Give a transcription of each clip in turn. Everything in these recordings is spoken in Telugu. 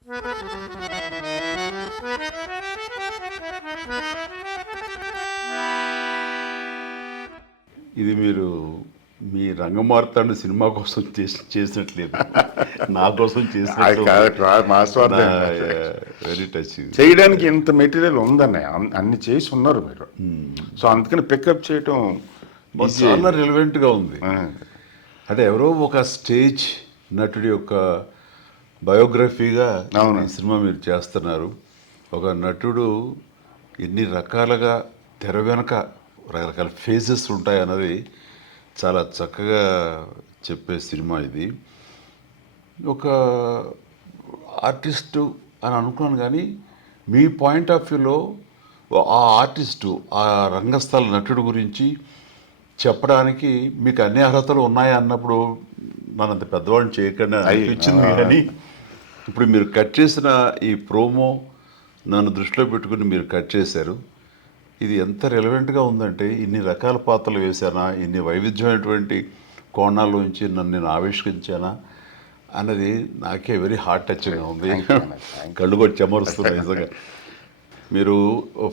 ఇది మీరు మీ రంగమార్తాండ సినిమా కోసం చేసినట్లేదు, నా కోసం చేసినట్లు. Very touch. చేయడానికి ఇంత మెటీరియల్ ఉందన్నయ్య, అన్ని చేసి ఉన్నారు మీరు. సో అందుకని పికప్ చేయటం చాలా రిలవెంట్గా ఉంది. అంటే ఎవరో ఒక స్టేజ్ నటుడి యొక్క బయోగ్రఫీగా ఈ సినిమా మీరు చేస్తున్నారు. ఒక నటుడు ఎన్ని రకాలుగా తెర వెనక రకరకాల ఫేజెస్ ఉంటాయి అన్నది చాలా చక్కగా చెప్పే సినిమా ఇది. ఒక ఆర్టిస్టు అని అనుకున్నాను, కానీ మీ పాయింట్ ఆఫ్ వ్యూలో ఆ ఆర్టిస్టు, ఆ రంగస్థల నటుడు గురించి చెప్పడానికి మీకు అన్ని అర్హతలు ఉన్నాయా అన్నప్పుడు మనంత పెద్దవాళ్ళని చేయకుండా అనిపించింది. కానీ ఇప్పుడు మీరు కట్ చేసిన ఈ ప్రోమో నన్ను దృష్టిలో పెట్టుకుని మీరు కట్ చేశారు. ఇది ఎంత రిలవెంట్గా ఉందంటే, ఇన్ని రకాల పాత్రలు వేశానా, ఇన్ని వైవిధ్యమైనటువంటి కోణాల్లోంచి నన్ను నేను ఆవిష్కరించానా అన్నది నాకే వెరీ హార్ట్ టచింగ్గా ఉంది. కళ్ళు కూడా చెమరుస్తున్నాయి నిజంగా. మీరు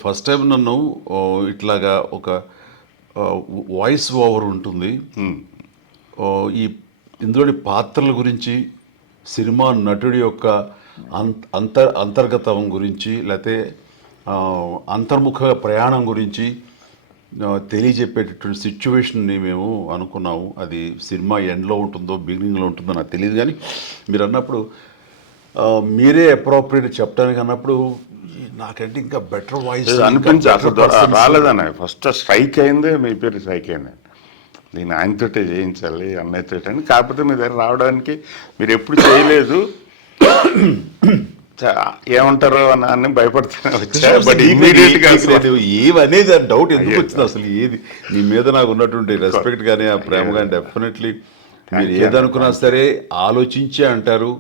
ఫస్ట్ టైం నన్ను ఇట్లాగా ఒక వాయిస్ ఓవర్ ఉంటుంది, ఈ ఇందులోని పాత్రల గురించి, సినిమా నటుడి యొక్క అంతర్గతం గురించి, లేకపోతే అంతర్ముఖ ప్రయాణం గురించి తెలియజెప్పేటటువంటి సిచ్యువేషన్ని మేము అనుకున్నాము. అది సినిమా ఎండ్లో ఉంటుందో బిగినింగ్లో ఉంటుందో నాకు తెలియదు, కానీ మీరు అన్నప్పుడు మీరే అప్రోప్రియేట్ చెప్పడానికి అన్నప్పుడు నాకంటే ఇంకా బెటర్ వాయిస్ రాలేదన్న. ఫస్ట్ స్ట్రైక్ అయిందే మీ పేరు స్ట్రైక్ అయింది. నేను ఆయనతోటే చేయించాలి, అన్నయ్యతో అని. కాకపోతే మీ దగ్గర రావడానికి మీరు ఎప్పుడు చేయలేదు, ఏమంటారో అని భయపడుతున్నా వచ్చా. బట్ ఇమ్మీడియట్గా ఏమనేది డౌట్ ఎందుకు వచ్చింది అసలు, ఏది మీ మీద నాకు ఉన్నటువంటి రెస్పెక్ట్ కానీ ఆ ప్రేమ కానీ డెఫినెట్లీ మీరు ఏదనుకున్నా సరే ఆలోచించే అంటారు,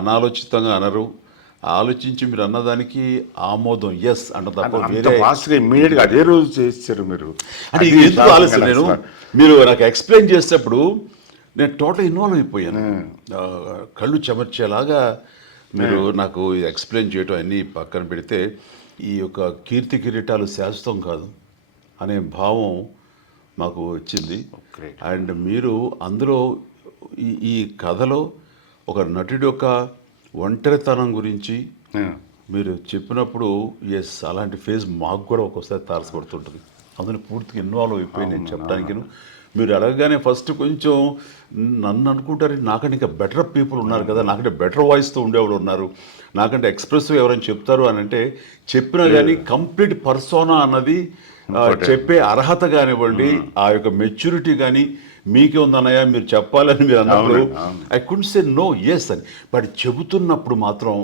అనాలోచితంగా అనరు. ఆలోచించి మీరు అన్నదానికి ఆమోదం ఎస్ అంట తప్ప వేరే ఇమ్మీడియట్గా అదే రోజు చేస్తారు మీరు. అంటే ఎందుకు ఆలస్యం, నేను మీరు నాకు ఎక్స్ప్లెయిన్ చేసేటప్పుడు నేను టోటల్ ఇన్వాల్వ్ అయిపోయాను. కళ్ళు చెమర్చేలాగా మీరు నాకు ఎక్స్ప్లెయిన్ చేయటం అన్నీ పక్కన పెడితే, ఈ యొక్క కీర్తి కిరీటాలు శాశ్వతం కాదు అనే భావం మాకు వచ్చింది. అండ్ మీరు అందులో ఈ కథలో ఒక నటుడి యొక్క ఒంటరితనం గురించి మీరు చెప్పినప్పుడు ఎస్ అలాంటి ఫేజ్ మాకు కూడా ఒక్కోసారి తారసపడుతుంటుంది. అందులో పూర్తిగా ఇన్వాల్వ్ అయిపోయి నేను చెప్పడానికి. మీరు అడగగానే ఫస్ట్ కొంచెం నన్ను అనుకుంటారు, నాకంటే ఇంకా బెటర్ పీపుల్ ఉన్నారు కదా, నాకంటే బెటర్ వాయిస్తో ఉండేవాళ్ళు ఉన్నారు, నాకంటే ఎక్స్ప్రెసివ్ ఎవరైనా చెప్తారు అని అంటే చెప్పినా కానీ కంప్లీట్ పర్సోనా అన్నది చెప్పే అర్హత కానివ్వండి, ఆ యొక్క మెచ్యూరిటీ కానీ మీకే ఉందన్నయ్య, మీరు చెప్పాలని మీరు అన్నప్పుడు I could say no yes అని. బట్ చెబుతున్నప్పుడు మాత్రం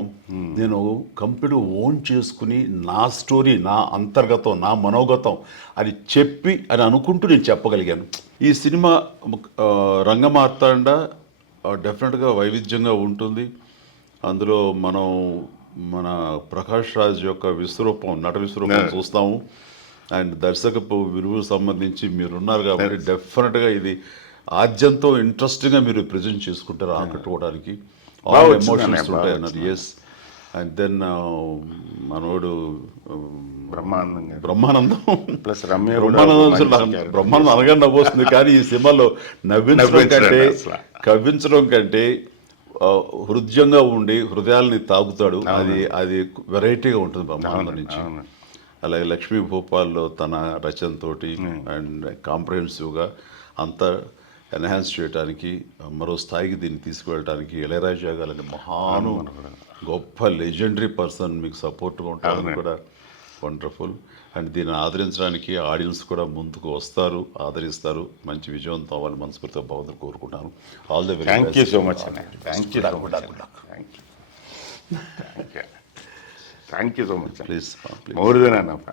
నేను కంప్లీట్ ఓన్ చేసుకుని నా స్టోరీ, నా అంతర్గతం, నా మనోగతం అని చెప్పి అని అనుకుంటూ నేను చెప్పగలిగాను. ఈ సినిమా రంగమార్తాండ డెఫినెట్గా వైవిధ్యంగా ఉంటుంది. అందులో మన ప్రకాష్ రాజ్ యొక్క విశ్వరూపం, నట విశ్వరూపం చూస్తాము. అండ్ దర్శకపు విలువకు సంబంధించి మీరున్నారు కాబట్టి డెఫినెట్గా ఇది ఆద్యంతో ఇంట్రెస్టింగ్గా మీరు ప్రజెంట్ చేసుకుంటారు, ఆకట్టుకోవడానికి ఆల్ ఎమోషన్స్ ఉంటాయి అన్నది. ఎస్. అండ్ దెన్ మనోడు బ్రహ్మానందం ప్లస్ బ్రహ్మానందం అనగా నవ్వొస్తుంది, కానీ ఈ సినిమాలో కవ్వించడం కంటే హృదయంగా ఉండి హృదయాల్ని తాగుతాడు. అది వెరైటీగా ఉంటుంది బ్రహ్మానందం నుంచి. అలాగే లక్ష్మీ భూపాల్లో తన రచనతోటి అండ్ కాంప్రహెన్సివ్గా అంతా ఎన్హాన్స్ చేయడానికి, మరో స్థాయికి దీన్ని తీసుకువెళ్ళడానికి ఇళయరాజా గారి మహాను గొప్ప లెజెండరీ పర్సన్ మీకు సపోర్ట్గా ఉంటారని కూడా వండర్ఫుల్. అండ్ దీన్ని ఆదరించడానికి ఆడియన్స్ కూడా ముందుకు వస్తారు, ఆదరిస్తారు. మంచి విజయవంతం అవ్వాలని మనస్ఫూర్తిగా భగవంతుని కోరుకుంటాను. All the very best. Thank you so much. Thank you so much. Please. More than enough.